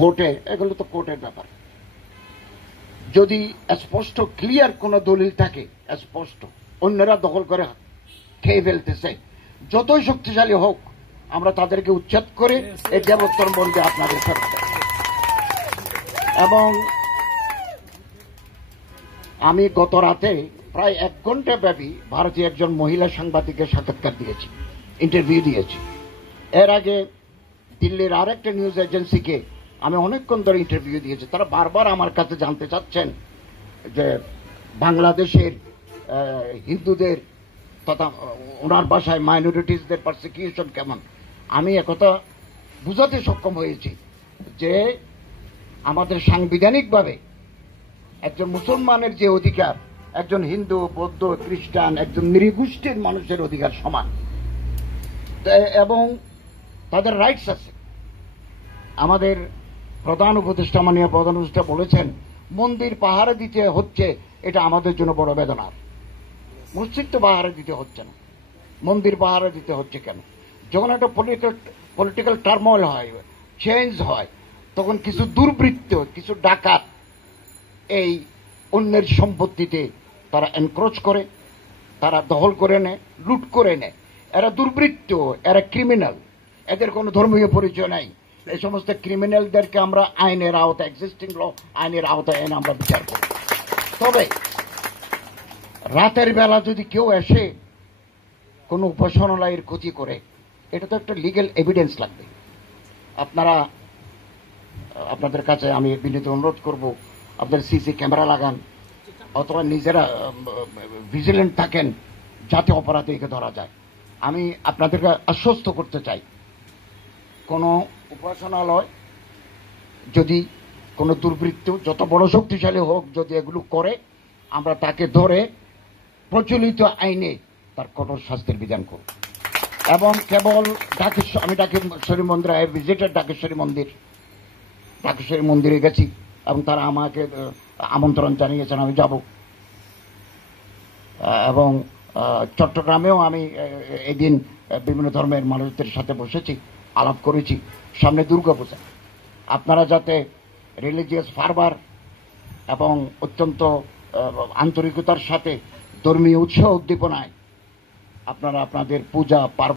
কোর্টে, এগুলো তো কোর্টের ব্যাপার। যদি স্পষ্ট ক্লিয়ার কোন দলিল থাকে, স্পষ্ট অন্যরা দখল করে খেয়ে ফেলতেছে, যতই শক্তিশালী হোক, আমরা তাদেরকে উচ্ছেদ করে এই দেবোত্তর বন্দী আপনাদের ফেরত দেব। এবং আমি গত রাতে প্রায় 1 ঘন্টা ব্যাপী ভারতীয় একজন মহিলা সাংবাদিকের সাক্ষাৎকার দিয়েছি, ইন্টারভিউ দিয়েছি। এর আগে দিল্লির আরেকটা নিউজ এজেন্সিকে আমি অনেকক্ষণ ধরে ইন্টারভিউ দিয়েছি। তারা বারবার আমার কাছে জানতে চাচ্ছেন যে বাংলাদেশের হিন্দুদের তথা ওনার ভাষায় মাইনরিটিসদের পারসিকিউশন কেমন। আমি একথা বুঝাতে সক্ষম হয়েছি যে আমাদের সাংবিধানিকভাবে একজন মুসলমানের যে অধিকার, একজন হিন্দু, বৌদ্ধ, খ্রিস্টান, একজন নৃগোষ্ঠীর মানুষের অধিকার সমান, এবং তাদের রাইটস আছে। আমাদের প্রধান উপদেষ্টা, মাননীয় প্রধান উপদেষ্টা বলেছেন, মন্দির পাহারা দিতে হচ্ছে, এটা আমাদের জন্য বড় বেদনার। মসজিদ তো পাহারা দিতে হচ্ছে না, মন্দির পাহারা দিতে হচ্ছে কেন? যখন একটা পলিটিক্যাল টার্মোইল হয়, চেঞ্জ হয়, তখন কিছু দুর্বৃত্ত, কিছু ডাকাত এই অন্যের সম্পত্তিতে তারা এনক্রোচ করে, তারা দখল করে নেয়, লুট করে নেয়। এরা দুর্বৃত্ত, এরা ক্রিমিনাল, এদের কোনো ধর্মীয় পরিচয় নাই। এই সমস্ত ক্রিমিনালদেরকে আমরা আইনের আওতায়, এক্সিস্টিং ল আইনের আওতায় এনে আমরা বিচার করি। তবে রাতের বেলা যদি কেউ এসে কোনো উপাসনালয়ের ক্ষতি করে, এটা তো একটা লিগ্যাল এভিডেন্স লাগবে। আপনাদের কাছে আমি বিনীত অনুরোধ করব, আপনাদের সিসি ক্যামেরা লাগান, অথবা নিজেরা ভিজিলেন্ট থাকেন, যাতে অপরাধীকে ধরা যায়। আমি আপনাদেরকে আশ্বস্ত করতে চাই, কোনো উপাসনালয় যদি কোনো দুর্বৃত্ত, যত বড় শক্তিশালী হোক, যদি এগুলো করে, আমরা তাকে ধরে প্রচলিত আইনে তার কঠোর শাস্তির বিধান করব। এবং কেবল আমি ডাকেশ্বরী মন্দিরে ভিজিটেড, ডাকেশ্বরী মন্দিরে গেছি এবং তারা আমাকে আমন্ত্রণ জানিয়েছেন, আমি যাব। এবং চট্টগ্রামেও আমি এদিন বিভিন্ন ধর্মের মানুষদের সাথে বসেছি, আলাপ করেছি। সামনে দুর্গাপূজা, আপনারা যাতে রিলিজিয়াস ফারবার এবং অত্যন্ত আন্তরিকতার সাথে ধর্মীয় উৎসাহ উদ্দীপনায় আপনারা আপনাদের পূজা পার্বণ